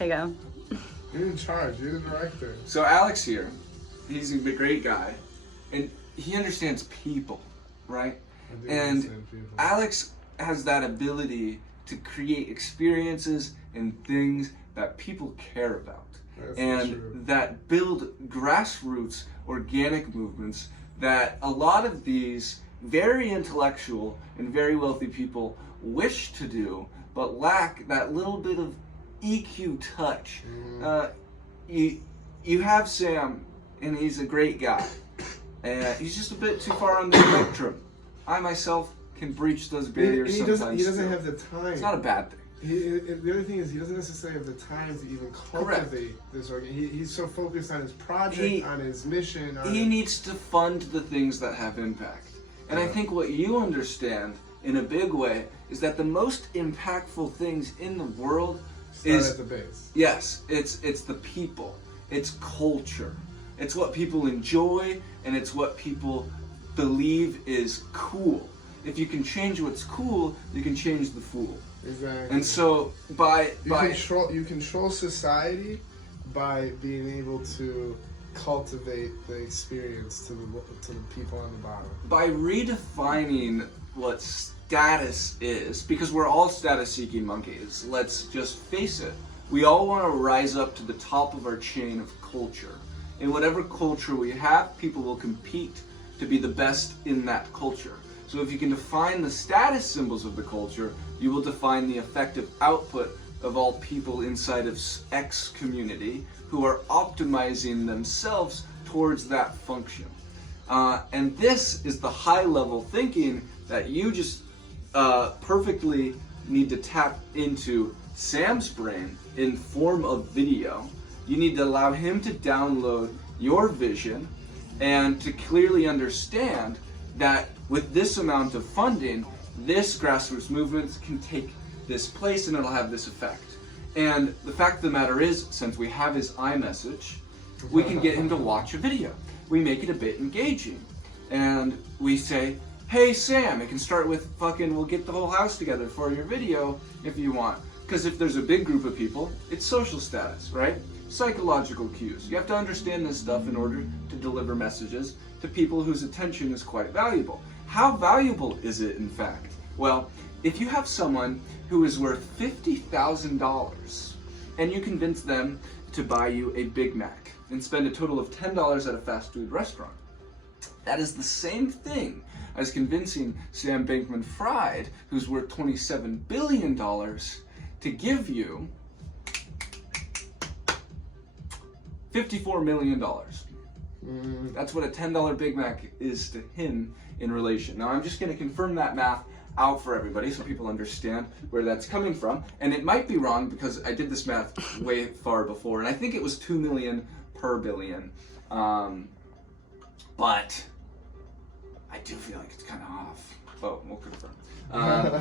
Okay, go. You're in charge. You're the director. So Alex here, he's a great guy, and he understands people, right? I do And understand people. Alex has that ability to create experiences and things that people care about, That's and true. that build grassroots organic movements that a lot of these very intellectual and very wealthy people wish to do, but lack that little bit of EQ touch. You have Sam, and he's a great guy, and he's just a bit too far on the spectrum. I myself can breach those barriers sometimes. He doesn't too. have the time. It's not a bad thing. The other thing is he doesn't necessarily have the time to even cultivate this organ. He's so focused on his project, on his mission. He needs to fund the things that have impact. And I think what you understand in a big way is that the most impactful things in the world Start at the base. Yes, it's the people. It's culture. It's what people enjoy, and it's what people believe is cool. If you can change what's cool, you can change the fool. Exactly. And so you control society by being able to cultivate the experience to the people on the bottom. By redefining what status is, because we're all status-seeking monkeys. Let's just face it. We all want to rise up to the top of our chain of culture. In whatever culture we have, people will compete to be the best in that culture. So if you can define the status symbols of the culture, you will define the effective output of all people inside of X community who are optimizing themselves towards that function. And this is the high-level thinking that you just perfectly need to tap into Sam's brain in form of video. You need to allow him to download your vision and to clearly understand that with this amount of funding, this grassroots movement can take this place and it'll have this effect. And the fact of the matter is, since we have his iMessage, we can get him to watch a video. We make it a bit engaging. And we say, hey Sam, it can start with we'll get the whole house together for your video if you want. Because if there's a big group of people, it's social status, right? Psychological cues. You have to understand this stuff in order to deliver messages to people whose attention is quite valuable. How valuable is it, in fact? Well, if you have someone who is worth $50,000 and you convince them to buy you a Big Mac and spend a total of $10 at a fast food restaurant, that is the same thing as convincing Sam Bankman-Fried, who's worth $27 billion, to give you $54 million. That's what a $10 Big Mac is to him in relation. Now I'm just going to confirm that math out for everybody so people understand where that's coming from. And it might be wrong because I did this math way far before, and I think it was 2 million per billion. But I do feel like it's kind of off. But we'll confirm. Yeah,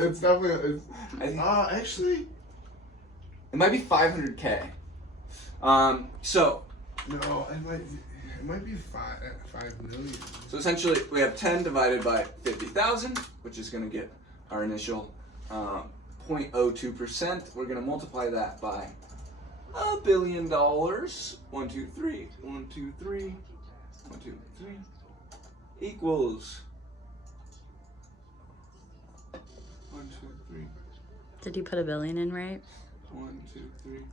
it's definitely. Actually, it might be 500K. So. No, it might be 5 million. So essentially, we have 10 divided by 50,000, which is going to get our initial 0.02%. We're going to multiply that by $1 billion. 1, 2, 3. 1, 2, 3. 1, 2, 3. Equals 1, 2, 3. Did you put $1 billion in right? 1, 2, 3.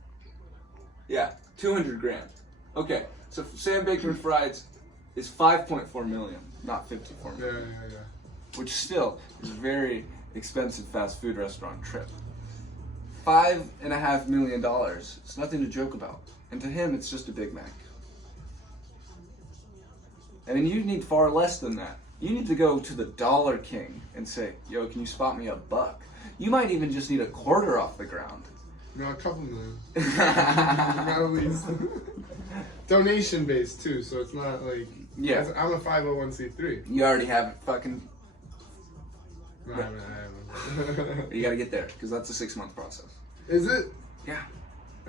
Yeah, 200 grand. Okay, so Sam Bankman-Fried's is 5.4 million, not 54 million. Yeah. Which still is a very expensive fast food restaurant trip. $5.5 million. It's nothing to joke about. And to him, it's just a Big Mac. I mean, you need far less than that. You need to go to the Dollar King and say, yo, can you spot me $1? You might even just need a quarter off the ground. No, a couple million. Not at least. Donation based too, so it's not like. Yeah. I'm a 501c3. You already have it fucking. No, I haven't. You gotta get there, because that's a 6-month process. Is it? Yeah.